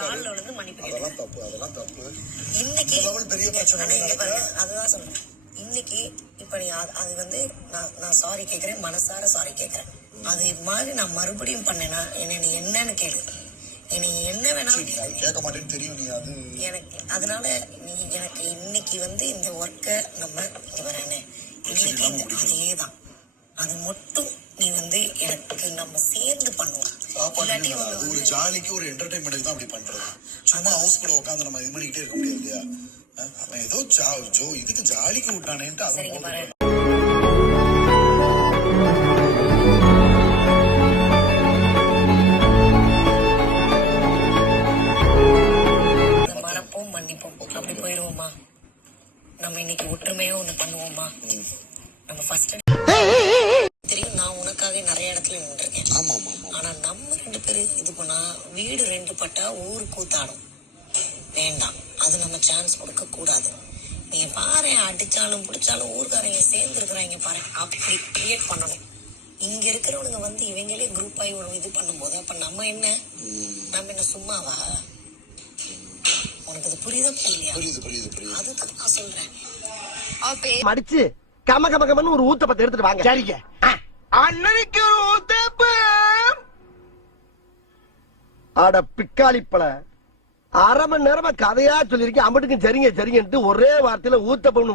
கால்ல விழுந்து மன்னிப்பு கேளு. அதெல்லாம் தப்பு. இன்னைக்கு பெரிய பிரச்சனை அதுதான் சொல்றேன். இன்னைக்கு இப்ப நீ அது வந்து நான் சாரி கேக்குறேன், மனசார சாரி கேக்குறேன். அது மாதிரி நான் மறுபடியும் பண்ணேன்னா என்ன நீ என்னன்னு கேளு. நீ என்ன வேணாலும் கேட்க மாட்டேன்னு தெரியும். நீ அது எனக்கு அதனால நீ எனக்கு இன்னைக்கு வந்து இந்த ஒர்க்கை நம்ம இங்க வரேன்னு இன்னைக்கு அதேதான். அது மட்டும் நீ வந்து எனக்கு நம்ம சேர்ந்து பண்ணுவோம். ஒரு ஜாலிக்கு ஒரு என்டர்டைன்மெண்ட்டுக்கு தான் அப்படி பண்றது. சும்மா ஹவுஸ்குள்ள உட்காந்து நம்ம இது பண்ணிக்கிட்டே இருக்க முடியாது இல்லையா? அவன் ஏதோ இதுக்கு ஜாலிக்கு விட்டானேன்ட்டு அது மறப்போம் மன்னிப்போம் அப்படி போயிடுவோமா? நம்ம இன்னைக்கு ஒற்றுமையா ஒண்ணு பண்ணுவோமா? நம்ம ஃபர்ஸ்ட் தெரியும், நான் உனக்காக நிறைய இடத்துல நின்றுருக்கேன். ஆனா நம்ம 2 பேரும் இது பண்ணா வீடு 2 பட்டா ஊரு கூத்தாடும். வேண்டாம், அது நம்ம சான்ஸ் கொடுக்க கூடாது. நீங்க பாரு, அடிச்சாலும் பிடிச்சாலும் ஊர்காரங்க சேர்ந்து இருக்கிறாங்க பாரு, அப்படி கிரியேட் பண்ணணும். இங்க இருக்கிறவனுங்க வந்து இவங்களே குரூப் ஆகி இது பண்ணும்போது அப்ப நம்ம என்ன சும்மாவா? உனக்கு அது புரியுதா புரியலையா? புரியுது. அதுதான் நான் சொல்றேன். மடிச்சு கமன்னு ஒரு ஊத்தப்பத்தை எடுத்துட்டு வாங்க. சரிங்க. அண்ணனுக்கு ஒரு ஊத்தப்பு. அட பிக்காளிப்பழ, அரை மணி நேரமா கதையா சொல்லிருக்கேன். அம்பட்டுக்கும் சரிங்க சரிங்கன்ட்டு ஒரே வார்த்தையில ஊத்தப்பம்